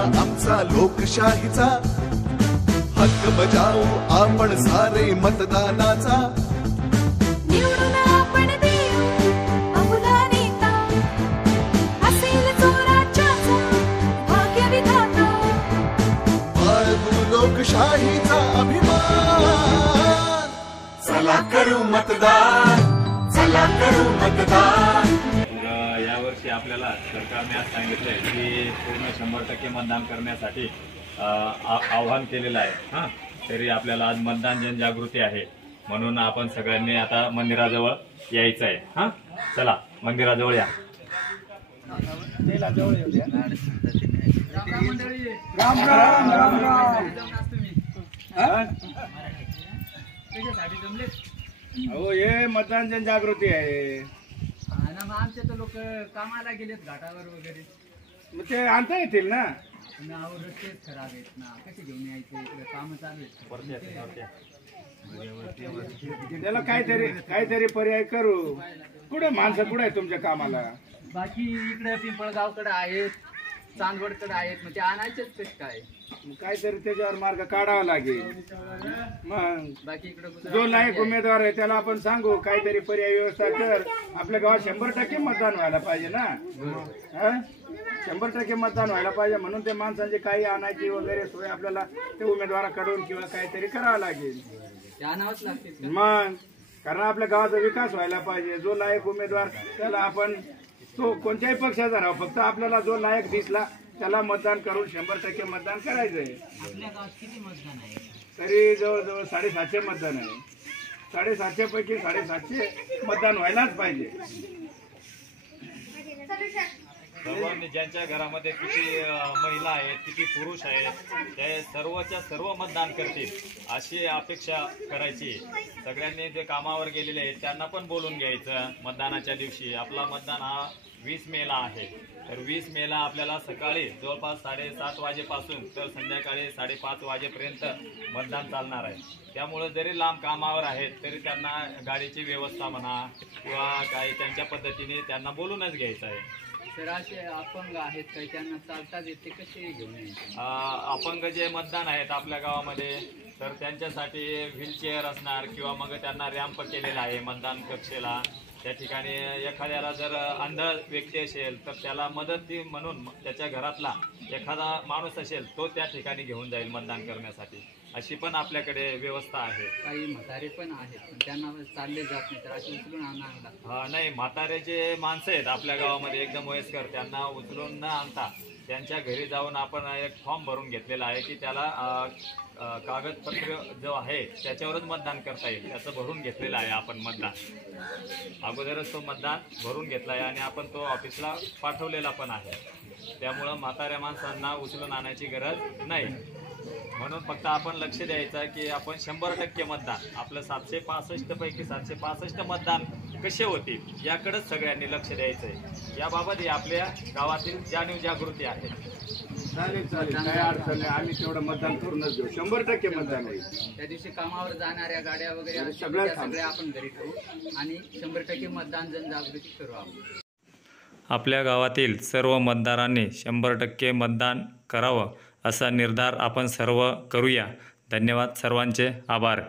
आमचा लोकशाहीचा हक्क बजावू आपण सारे मतदानाचा। निवडून आपण देऊ अमुला नेता, असेल जो राज्याचा भाग्य विधाता। बाळगू लोकशाहीचा अभिमान, चला करू मतदान, चला करू मतदान। यावर्षी आपल्याला सरकारने आज सांगितलंय की पूर्ण 100% मतदान करण्यासाठी आवाहन केलेलं आहे। हां, तरी आपल्याला आज मतदान जनजागृती आहे म्हणून आपण सगळ्यांनी आता मंदिराजवळ यायचं आहे। हां, चला मंदिराजवळ या। राम राम राम राम। हो, हे मतदान जनजागृती आहे ना। मग आमचे तर लोक कामाला गेलेत घाटावर वगैरे, मग ते आणता येतील ना। रस्तेच खराब आहेत ना, कसे घेऊन यायचे, इकडे काम चालू आहेत। त्याला काहीतरी पर्याय करू। कुठे माणसं कुठे आहे तुमच्या कामाला? बाकी इकडे पिंपळगावकडे आहेत, चांदवडकडे आहेत, मग ते आणायचेच कसे काय? काहीतरी त्याच्यावर मार्ग काढावा लागेल। मग बाकी इकडे जो लायक उमेदवार आहे त्याला आपण सांगू काहीतरी पर्याय व्यवस्था कर। आपल्या गावात 100% मतदान व्हायला पाहिजे ना। 100% मतदान व्हायला पाहिजे म्हणून ते माणसांची काही आणायची वगैरे सोय आपल्याला ते उमेदवाराकडून किंवा काहीतरी करावं लागेल। ते आणावंच लागतील मग कारण आपल्या गावाचा विकास व्हायला पाहिजे। जो लायक उमेदवार त्याला आपण, तो कोणत्याही पक्षाचा राहा, फक्त आपल्याला जो लायक दिसला त्याला मतदान करून 100% मतदान करायचंय। आपल्या गावात किती मतदान आहे? तरी जवळजवळ 750 मतदान आहे। 750 पैकी 750 मतदान व्हायलाच पाहिजे। सर्वांनी ज्यांच्या घरामध्ये किती महिला आहेत, किती पुरुष आहेत, ते सर्वच्या सर्व मतदान करतील अशी अपेक्षा करायची। सगळ्यांनी जे कामावर गेलेले आहेत त्यांना पण बोलून घ्यायचं। मतदानाच्या दिवशी आपला मतदान हा 20 मेला आहे, तर 20 मेला आपल्याला सकाळी जवळपास 7:30 वाजेपासून तर संध्याकाळी 5:30 वाजेपर्यंत मतदान चालणार आहे। त्यामुळे जरी लांब कामावर आहेत तरी त्यांना गाडीची व्यवस्था म्हणा किंवा काही त्यांच्या पद्धतीने त्यांना बोलूनच घ्यायचं आहे। तर असे अपंग आहेत काही, त्यांना चालतात येते, कसे घेऊन यायचे? अपंग जे मतदान आहेत आपल्या गावामध्ये तर त्यांच्यासाठी व्हीलचेअर असणार किंवा मग त्यांना रॅम्प केलेला आहे मतदान कक्षेला। त्या ठिकाणी एखाद्याला जर अंध व्यक्ती असेल तर त्याला मदत म्हणून त्याच्या घरातला एखादा माणूस असेल तो त्या ठिकाणी घेऊन जाईल मतदान करण्यासाठी, अशी पण आपल्याकडे व्यवस्था आहे। काही म्हातारे पण आहेत पण त्यांना चालले जात नाही, तर अशी उचलून आणावं लागतं। नाही, म्हातारे जे माणसं आहेत आपल्या गावामध्ये एकदम वयस्कर, त्यांना उचलून न आणता त्यांच्या घरी जाऊन आपण एक फॉर्म भरून घेतलेला आहे की त्याला कागदपत्र जो आहे त्याच्यावरच मतदान करता येईल, त्याचं भरून घेतलेलं आहे आपण मतदान। अगोदरच तो मतदान भरून घेतला आहे आणि आपण तो ऑफिसला पाठवलेला पण आहे। त्यामुळं म्हाताऱ्या माणसांना उचलून आणायची गरज नाही। म्हणून फक्त आपण लक्ष द्यायचं की आपण 100% मतदान, आपलं 765 पैकी 765 मतदान कसे होतील याकडेच सगळ्यांनी लक्ष द्यायचंय। याबाबत आपल्या गावातील जाणीव जागृती आहे। चालेल चालेल, काही अडचण नाही, आम्ही तेवढं मतदान करूनच देऊ। 100% मतदान आहे। त्या दिवशी कामावर जाणाऱ्या गाड्या वगैरे सगळ्या सगळ्या आपण घरी ठेवू आणि 100% मतदान जनजागृती करू आपण। आपल्या गावातील सर्व मतदारांनी 100% मतदान करावं असा निर्धार आपण सर्व करूया। धन्यवाद, सर्वांचे आभार।